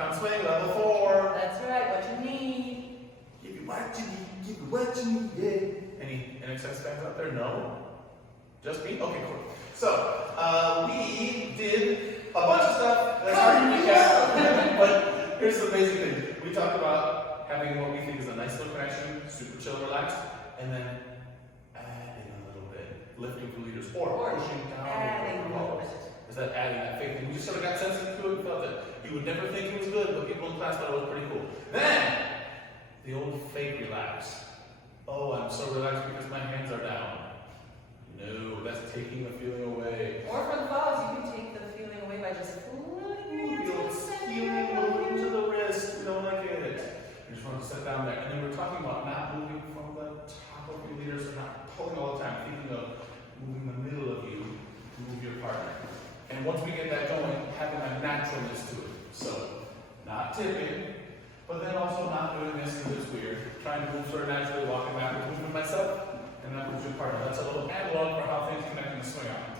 Uptown Swing, level 4. That's right, what you need. Give me what you need, give me what you need, yeah. Any NXS fans out there? No? Just me? Okay, cool. So, we did a bunch of stuff. That's hard to recap. But here's the basic thing. We talked about having what we think is a nice little connection, super chill and relaxed, and then adding a little bit, lifting for leaders, or pushing down. Adding a little bit. Is that adding that faith thing? We just sort of got sensitive to it and felt it. You would never think it was good, but people in class thought it was pretty cool. Then, the old fake relax. Oh, I'm so relaxed because my hands are down. No, that's taking the feeling away. Or for the falls, you can take the feeling away by just pulling Feel stealing into the wrist. We don't like it. You just want to sit down there. And then we're talking about not moving from the top of your leaders, or not pulling all the time, thinking of moving the middle of you to move your partner. And once we get that going, having a naturalness to it. So, not tipping, but then also not doing this because it's weird. Trying to move sort of naturally, walking backwards, moving myself, and not move your partner. That's a little analog for how things connect in the swing out.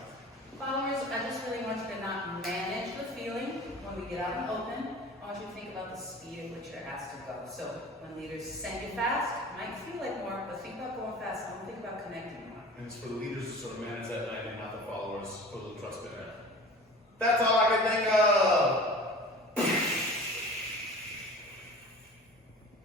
Followers, I just really want you to not manage the feeling when we get out and open. I want you to think about the speed at which you're asked to go. So when leaders send you fast, it might feel like more, but think about going fast. Don't think about connecting more. And it's for the leaders to sort of manage that